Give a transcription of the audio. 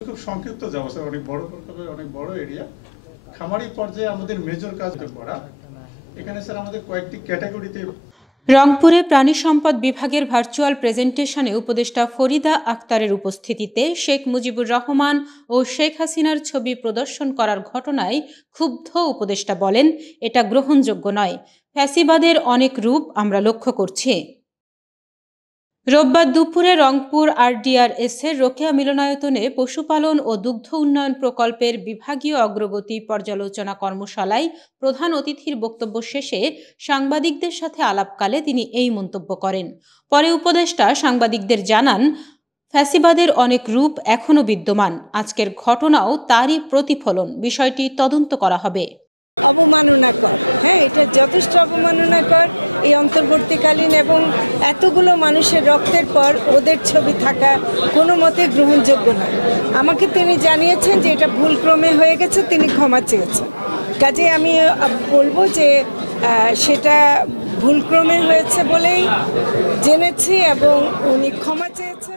খুব সংক্ষিপ্ত যাওয়া স্যার, অনেক বড় প্রকল্পে অনেক বড় এরিয়া। খামারি পর্যায়ে আমাদের মেজর কাজ করা, এখানে স্যার আমাদের কয়েকটি ক্যাটাগরিতে। রংপুরে প্রাণী সম্পদ বিভাগের ভার্চুয়াল প্রেজেন্টেশনে উপদেষ্টা ফরিদা আক্তারের উপস্থিতিতে শেখ মুজিবুর রহমান ও শেখ হাসিনার ছবি প্রদর্শন করার ঘটনায় ক্ষুব্ধ উপদেষ্টা বলেন, এটা গ্রহণযোগ্য নয়। ফ্যাসিবাদের অনেক রূপ আমরা লক্ষ্য করছি। রোববার দুপুরে রংপুর RDRS-এর রোকেয়া মিলনায়তনে পশুপালন ও দুগ্ধ উন্নয়ন প্রকল্পের বিভাগীয় অগ্রগতি পর্যালোচনা কর্মশালায় প্রধান অতিথির বক্তব্য শেষে সাংবাদিকদের সাথে আলাপকালে তিনি এই মন্তব্য করেন। পরে উপদেষ্টা সাংবাদিকদের জানান, ফ্যাসিবাদের অনেক রূপ এখনও বিদ্যমান, আজকের ঘটনাও তারই প্রতিফলন, বিষয়টি তদন্ত করা হবে। অবমাননাকর, এটা যথেষ্ট অবমাননাকর। এই অন্তর্বর্তীকালীন এবং এতগুলো মানুষের রক্তের পর ওদের ছবি থাকা কোনো মতে গ্রহণযোগ্য নয়। আমাকে তিনি জানিয়েছেন যে এটা ভুলক্রমে হয়ে গেছে, তিনি ক্ষমা চেয়েছেন। কাজে আমি বলবো যে সেটা ভুলক্রমে হয়েছে বলেই জেনেছি এবং উনি ক্ষমা চেয়েছেন।